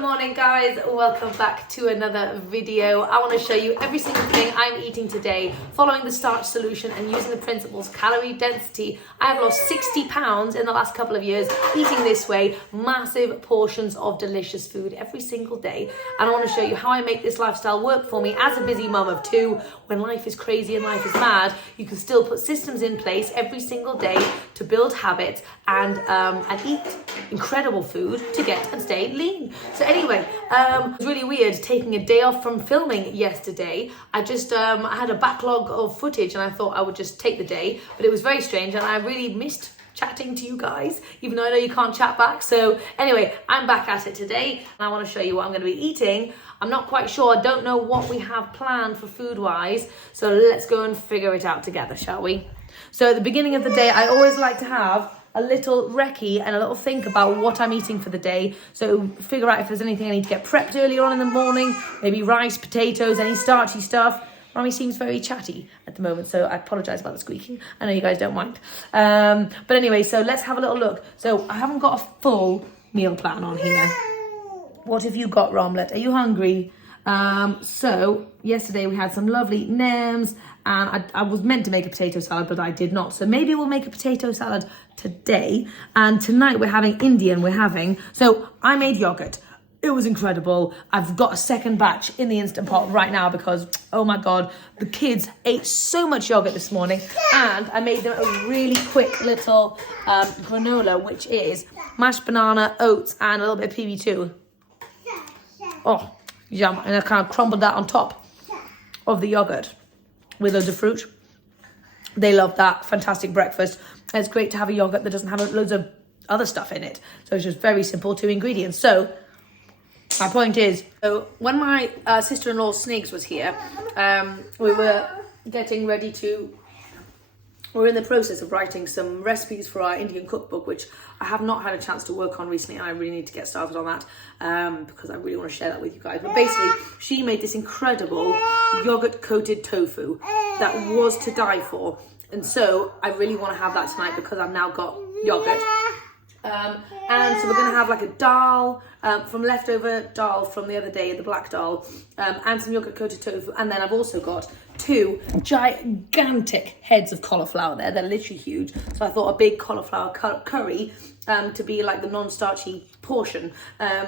Good morning guys, welcome back to another video. I want to show you every single thing I'm eating today following the Starch Solution and using the principles calorie density. I have lost 60 pounds in the last couple of years eating this way, massive portions of delicious food every single day. And I want to show you how I make this lifestyle work for me as a busy mum of two. When life is crazy and life is mad, you can still put systems in place every single day to build habits and eat incredible food to get and stay lean. So anyway, it was really weird taking a day off from filming yesterday. I had a backlog of footage and I thought I would just take the day, but it was very strange and I really missed chatting to you guys, even though I know you can't chat back. So anyway, I'm back at it today and I want to show you what I'm going to be eating. I'm not quite sure, I don't know what we have planned for food wise, so let's go and figure it out together, shall we? So at the beginning of the day, I always like to have a little recce and a little think about what I'm eating for the day. So figure out if there's anything I need to get prepped earlier on in the morning, maybe rice, potatoes, any starchy stuff. Mommy seems very chatty at the moment, so I apologise about the squeaking. I know you guys don't mind. But anyway, so let's have a little look. So I haven't got a full meal plan on here. What have you got, Romlet? Are you hungry? So yesterday we had some lovely nams and I was meant to make a potato salad, but I did not. So maybe we'll make a potato salad today. And tonight we're having Indian, so I made yogurt. It was incredible. I've got a second batch in the Instant Pot right now because, oh my God, the kids ate so much yogurt this morning. And I made them a really quick little granola, which is mashed banana, oats, and a little bit of PB2. Oh, yum. And I kind of crumbled that on top of the yogurt with loads of fruit. They love that. Fantastic breakfast. And it's great to have a yogurt that doesn't have loads of other stuff in it. So it's just very simple, 2 ingredients. So my point is, so when my sister-in-law Snigs was here, we were getting ready to, we're in the process of writing some recipes for our Indian cookbook, which I have not had a chance to work on recently, and I really need to get started on that because I really want to share that with you guys. But basically, she made this incredible yogurt-coated tofu that was to die for. And so I really want to have that tonight because I've now got yogurt. And so we're going to have like a dal from leftover dal from the other day, the black dal, and some yogurt coated tofu. And then I've also got 2 gigantic heads of cauliflower there. They're literally huge. So I thought a big cauliflower curry to be like the non-starchy portion.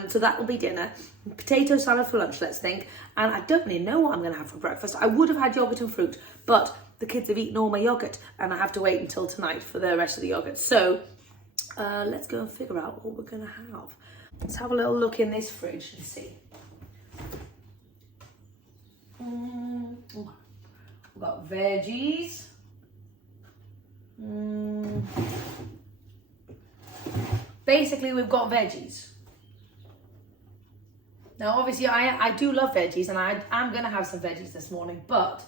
So that will be dinner. Potato salad for lunch, let's think. And I don't really know what I'm going to have for breakfast. I would have had yogurt and fruit, but the kids have eaten all my yogurt and I have to wait until tonight for the rest of the yogurt. So let's go and figure out what we're going to have. Let's have a little look in this fridge and see. We've got veggies. Basically, we've got veggies. Now, obviously, I do love veggies and I'm going to have some veggies this morning, but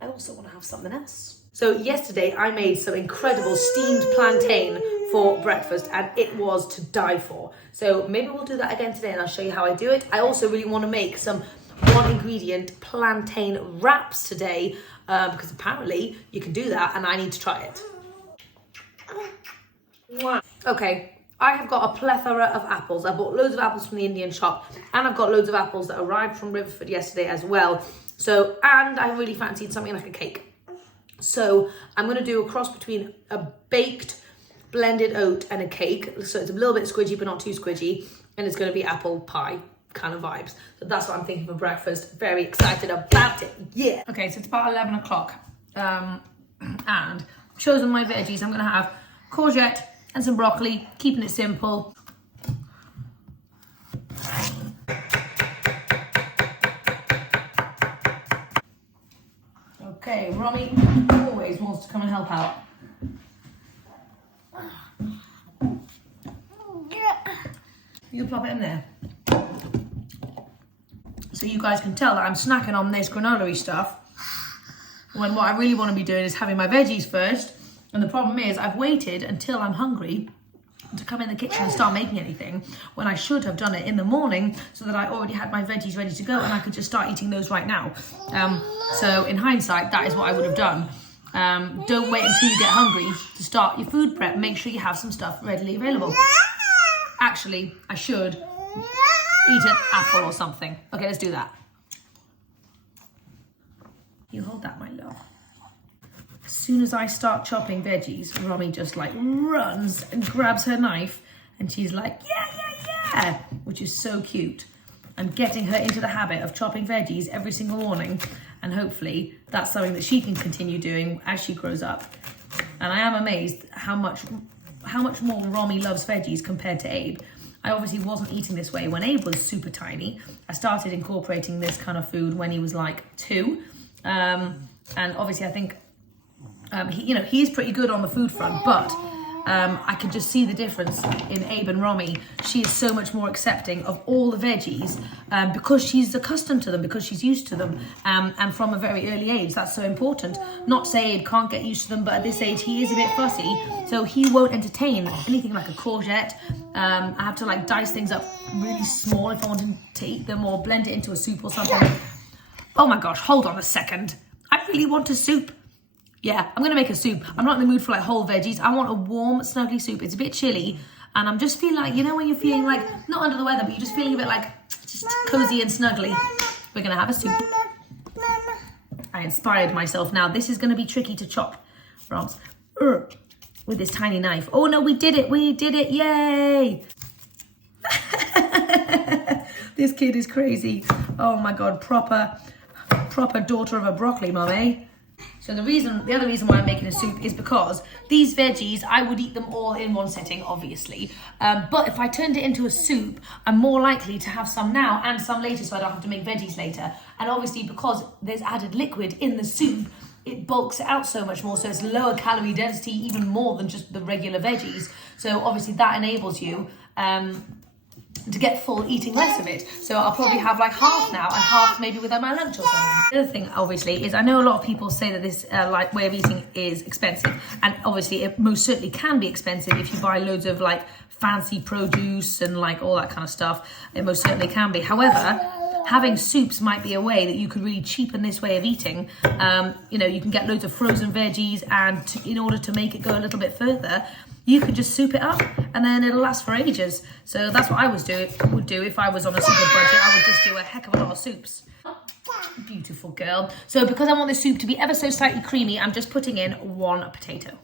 I also want to have something else. So yesterday I made some incredible steamed plantain for breakfast and it was to die for. So maybe we'll do that again today and I'll show you how I do it. I also really want to make some 1 ingredient plantain wraps today because apparently you can do that and I need to try it. Okay, I have got a plethora of apples. I bought loads of apples from the Indian shop and I've got loads of apples that arrived from Riverford yesterday as well. So, and I really fancied something like a cake. So I'm going to do a cross between a baked blended oat and a cake. So it's a little bit squidgy, but not too squidgy. And it's going to be apple pie kind of vibes. So that's what I'm thinking for breakfast. Very excited about it. Yeah. Okay, so it's about 11 o'clock. And I've chosen my veggies. I'm going to have courgette and some broccoli, keeping it simple. Okay, Romy always wants to come and help out. You plop it in there. So you guys can tell that I'm snacking on this granola-y stuff when what I really want to be doing is having my veggies first. And the problem is I've waited until I'm hungry to come in the kitchen and start making anything when I should have done it in the morning so that I already had my veggies ready to go and I could just start eating those right now. So in hindsight, that is what I would have done. Don't wait until you get hungry to start your food prep. Make sure you have some stuff readily available. Actually, I should eat an apple or something. Okay, let's do that. You hold that, my love. As soon as I start chopping veggies, Romy just like runs and grabs her knife and she's like, yeah, which is so cute. I'm getting her into the habit of chopping veggies every single morning, and hopefully that's something that she can continue doing as she grows up. And I am amazed how much more Romy loves veggies compared to Abe. I obviously wasn't eating this way when Abe was super tiny. I started incorporating this kind of food when he was like 2. And obviously I think he is pretty good on the food front, but I can just see the difference in Abe and Romy. She is so much more accepting of all the veggies because she's accustomed to them, because she's used to them, and from a very early age. That's so important. Not to say Abe can't get used to them, but at this age he is a bit fussy, so he won't entertain anything like a courgette. I have to like dice things up really small if I want him to eat them, or blend it into a soup or something. Oh my gosh, hold on a second. I really want a soup. Yeah, I'm gonna make a soup. I'm not in the mood for like whole veggies. I want a warm, snuggly soup. It's a bit chilly, and I'm just feeling like, you know when you're feeling like, not under the weather, but you're just feeling a bit like, just cozy and snuggly. We're gonna have a soup. I inspired myself now. This is gonna be tricky to chop, Roms, with this tiny knife. Oh no, we did it, yay! This kid is crazy. Oh my God, proper daughter of a broccoli mum, eh? So the other reason why I'm making a soup is because these veggies, I would eat them all in one sitting, obviously. But if I turned it into a soup, I'm more likely to have some now and some later, so I don't have to make veggies later. And obviously because there's added liquid in the soup, it bulks it out so much more, so it's lower calorie density, even more than just the regular veggies. So obviously that enables you to get full eating less of it. So I'll probably have like half now and half maybe with my lunch or something. The other thing obviously is I know a lot of people say that this like way of eating is expensive, and obviously it most certainly can be expensive if you buy loads of like fancy produce and like all that kind of stuff. It most certainly can be. However, having soups might be a way that you could really cheapen this way of eating. You know, you can get loads of frozen veggies, and in order to make it go a little bit further, you could just soup it up and then it'll last for ages. So that's what I would do if I was on a super budget. I would just do a heck of a lot of soups. Beautiful girl. So because I want the soup to be ever so slightly creamy, I'm just putting in 1 potato.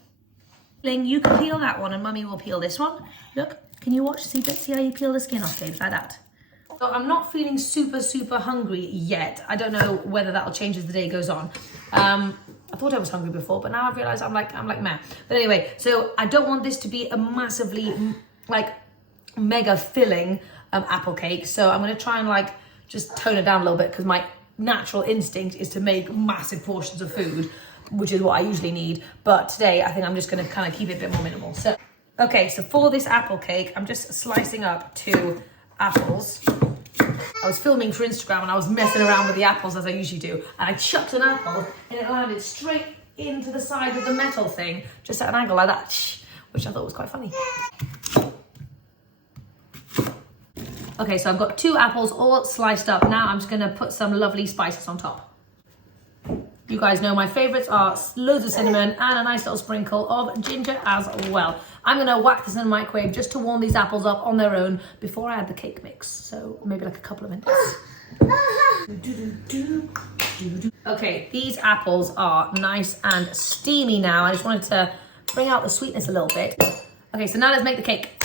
You can peel that one and Mummy will peel this one. Look, can you watch? See how you peel the skin off, Dave, like that. So I'm not feeling super hungry yet. I don't know whether that'll change as the day goes on. I thought I was hungry before, but now I've realised I'm like meh. But anyway, so I don't want this to be a massively like mega filling apple cake. So I'm gonna try and like just tone it down a little bit, because my natural instinct is to make massive portions of food, which is what I usually need. But today I think I'm just gonna kind of keep it a bit more minimal. So, okay, so for this apple cake, I'm just slicing up 2 apples. I was filming for Instagram and I was messing around with the apples as I usually do, and I chucked an apple and it landed straight into the side of the metal thing, just at an angle like that, which I thought was quite funny. Okay, so I've got 2 apples all sliced up. Now I'm just gonna put some lovely spices on top. You guys know my favorites are loads of cinnamon and a nice little sprinkle of ginger as well. I'm gonna whack this in the microwave just to warm these apples up on their own before I add the cake mix. So maybe like a couple of minutes. Okay, these apples are nice and steamy now. I just wanted to bring out the sweetness a little bit. Okay, so now let's make the cake.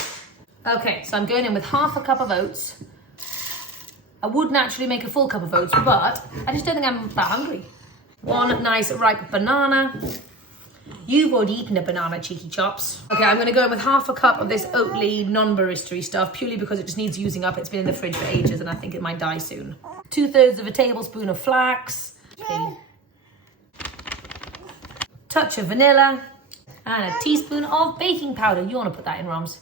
Okay, so I'm going in with half a cup of oats. I would naturally make a full cup of oats, but I just don't think I'm that hungry. 1 nice ripe banana. You've already eaten a banana, cheeky chops. Okay, I'm gonna go in with half a cup of this Oatly non-baristery stuff, purely because it just needs using up. It's been in the fridge for ages and I think it might die soon. 2/3 of a tablespoon of flax. Okay. Touch of vanilla. And a teaspoon of baking powder. You wanna put that in, Roms?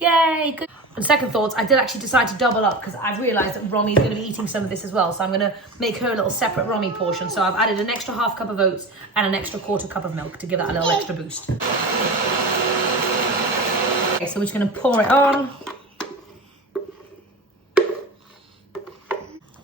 Yay, good. On second thoughts, I did actually decide to double up because I've realised that Romy's going to be eating some of this as well. So I'm going to make her a little separate Romy portion. So I've added an extra half cup of oats and an extra 1/4 cup of milk to give that a little extra boost. Okay, so we're just going to pour it on.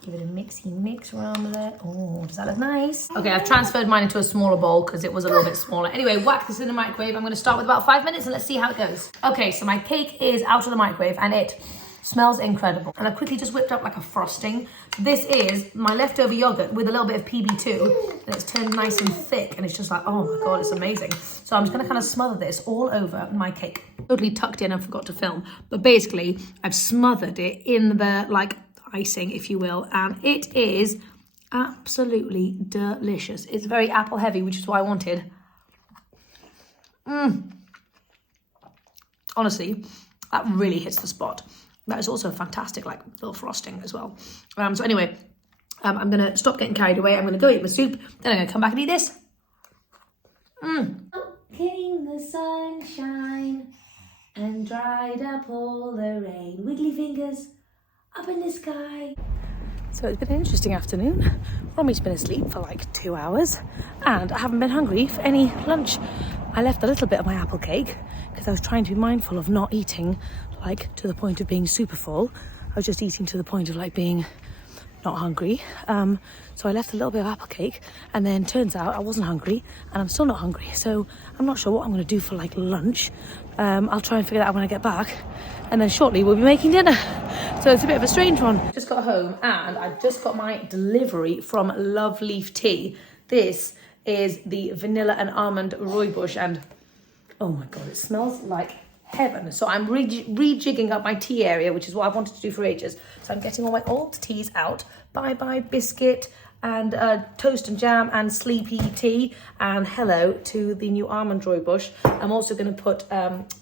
Give it a mixy mix around with it. Oh, does that look nice? Okay, I've transferred mine into a smaller bowl because it was a little bit smaller. Anyway, whack this in the microwave. I'm going to start with about 5 minutes and let's see how it goes. Okay, so my cake is out of the microwave and it Smells incredible. And I've quickly just whipped up like a frosting. This is my leftover yogurt with a little bit of PB2, and it's turned nice and thick, and it's just like, oh my God, it's amazing. So I'm just gonna kind of smother this all over my cake. Totally tucked in, I forgot to film, but basically I've smothered it in the like icing, if you will, and it is absolutely delicious. It's very apple heavy, which is what I wanted. Honestly, that really hits the spot. That is also a fantastic like little frosting as well. So anyway, I'm gonna stop getting carried away. I'm gonna go eat my soup, then I'm gonna come back and eat this. Came the sunshine and dried up all the rain. Wiggly fingers up in the sky. So it's been an interesting afternoon. Rommy's been asleep for like 2 hours and I haven't been hungry for any lunch. I left a little bit of my apple cake because I was trying to be mindful of not eating like to the point of being super full. I was just eating to the point of like being not hungry. So I left a little bit of apple cake, and then turns out I wasn't hungry and I'm still not hungry. So I'm not sure what I'm going to do for like lunch. I'll try and figure that out when I get back, and then shortly we'll be making dinner. So it's a bit of a strange one. Just got home and I just got my delivery from Love Leaf Tea. This is the vanilla and almond rooibos, and oh my God, it smells like heaven. So I'm rejigging up my tea area, which is what I wanted to do for ages. So I'm getting all my old teas out. Bye biscuit and toast and jam and sleepy tea, and hello to the new almond rooibos. I'm also going to put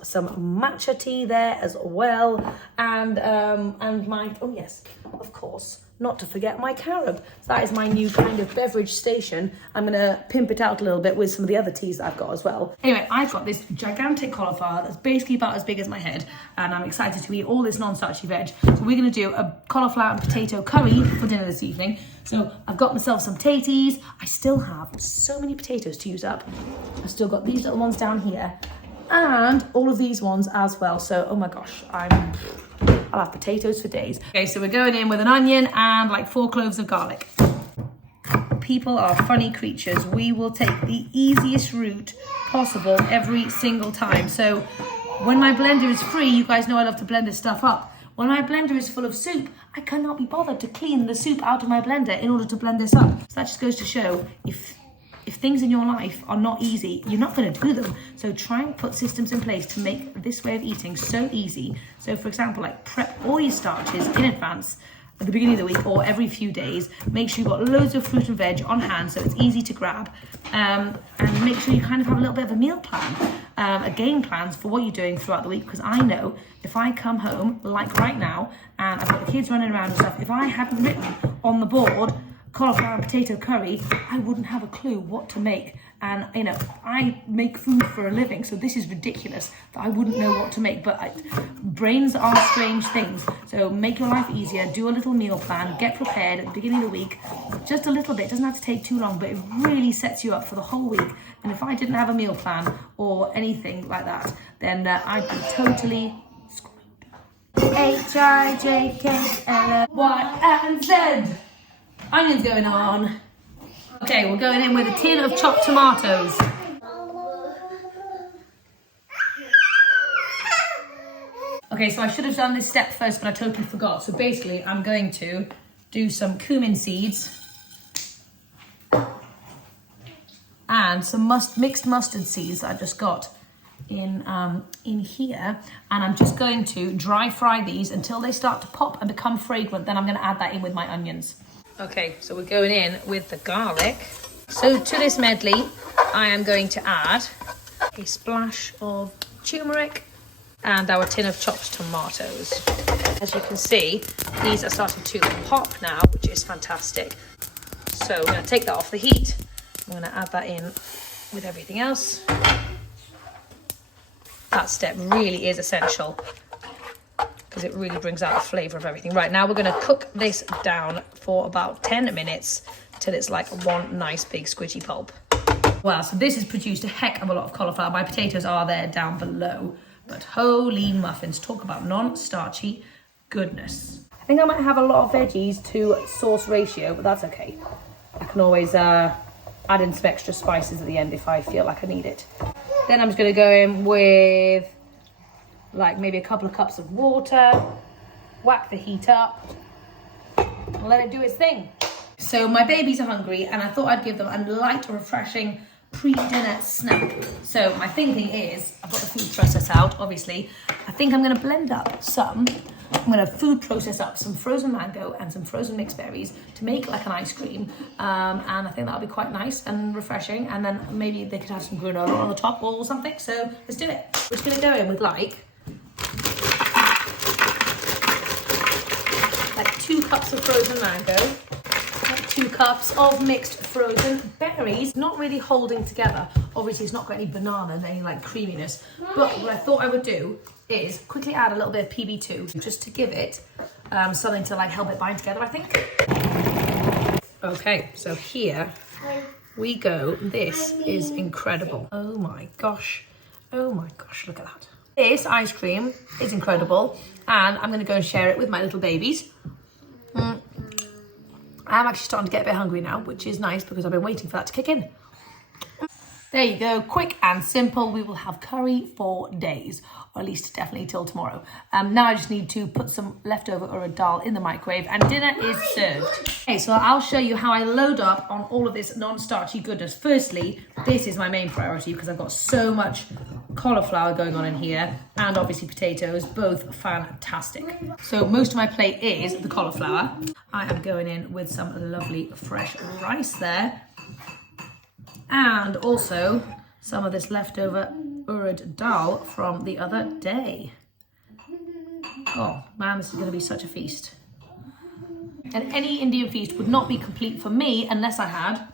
some matcha tea there as well, and my, oh yes, of course, not to forget my carob. So that is my new kind of beverage station. I'm gonna pimp it out a little bit with some of the other teas that I've got as well. Anyway, I've got this gigantic cauliflower that's basically about as big as my head, and I'm excited to eat all this non-starchy veg. So we're gonna do a cauliflower and potato curry for dinner this evening. So I've got myself some taties. I still have so many potatoes to use up. I've still got these little ones down here, and all of these ones as well. So, oh my gosh, I'll have potatoes for days. Okay, so we're going in with an onion and like 4 cloves of garlic. People are funny creatures. We will take the easiest route possible every single time. So when my blender is free, you guys know I love to blend this stuff up. When my blender is full of soup, I cannot be bothered to clean the soup out of my blender in order to blend this up. So that just goes to show, if things in your life are not easy, you're not going to do them. So try and put systems in place to make this way of eating so easy. So for example, like prep all your starches in advance at the beginning of the week or every few days. Make sure you've got loads of fruit and veg on hand so it's easy to grab. And make sure you kind of have a little bit of a meal plan, a game plans for what you're doing throughout the week. Because I know if I come home, like right now, and I've got the kids running around and stuff, if I hadn't written on the board cauliflower and potato curry, I wouldn't have a clue what to make. And you know, I make food for a living, so this is ridiculous that I wouldn't know what to make. But brains are strange things. So make your life easier, do a little meal plan, get prepared at the beginning of the week, just a little bit. It doesn't have to take too long, but it really sets you up for the whole week. And if I didn't have a meal plan or anything like that, then I'd be totally screwed. HIJKLY Onions going on. Okay, we're going in with a tin of chopped tomatoes. Okay, so I should have done this step first, but I totally forgot. So basically, I'm going to do some cumin seeds and some mixed mustard seeds that I just got in here, and I'm just going to dry fry these until they start to pop and become fragrant. Then I'm going to add that in with my onions. Okay, so we're going in with the garlic. So to this medley, I am going to add a splash of turmeric and our tin of chopped tomatoes. As you can see, these are starting to pop now, which is fantastic. So we're going to take that off the heat. I'm going to add that in with everything else. That step really is essential because it really brings out the flavour of everything. Right, now we're going to cook this down for about 10 minutes till it's like one nice big squidgy pulp. Wow, so this has produced a heck of a lot of cauliflower. My potatoes are there down below, but holy muffins, talk about non-starchy goodness. I think I might have a lot of veggies to sauce ratio, but that's okay. I can always add in some extra spices at the end if I feel like I need it. Then I'm just going to go in with like maybe a couple of cups of water, whack the heat up, and let it do its thing. So my babies are hungry and I thought I'd give them a light, refreshing pre-dinner snack. So my thinking is, I've got the food processor out, obviously. I think I'm gonna blend up I'm gonna food process up some frozen mango and some frozen mixed berries to make like an ice cream. And I think that'll be quite nice and refreshing. And then maybe they could have some granola on the top or something. So let's do it. We're just gonna go in with like 2 cups of frozen mango, 2 cups of mixed frozen berries, not really holding together. Obviously it's not got any banana and any like creaminess, but what I thought I would do is quickly add a little bit of PB2 just to give it something to like help it bind together, I think. Okay, so here we go. This is incredible. Oh my gosh, look at that. This ice cream is incredible and I'm gonna go and share it with my little babies. I'm actually starting to get a bit hungry now, which is nice because I've been waiting for that to kick in. There you go, quick and simple. We will have curry for days, or at least definitely till tomorrow. Now I just need to put some leftover urad dal in the microwave and dinner is served. Okay, so I'll show you how I load up on all of this non-starchy goodness. Firstly, this is my main priority because I've got so much cauliflower going on in here and obviously potatoes, both fantastic. So most of my plate is the cauliflower. I am going in with some lovely fresh rice there. And also some of this leftover urad dal from the other day. Oh man, this is going to be such a feast. And any Indian feast would not be complete for me unless I had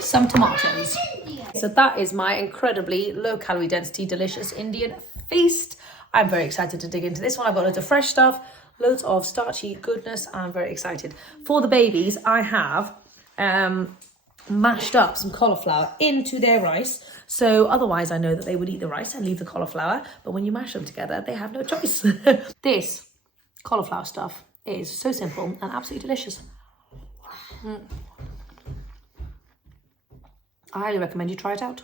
some tomatoes. So that is my incredibly low calorie density, delicious Indian feast. I'm very excited to dig into this one. I've got loads of fresh stuff, loads of starchy goodness. I'm very excited. For the babies, I have mashed up some cauliflower into their rice. So otherwise I know that they would eat the rice and leave the cauliflower, but when you mash them together, they have no choice. This cauliflower stuff is so simple and absolutely delicious. I highly recommend you try it out.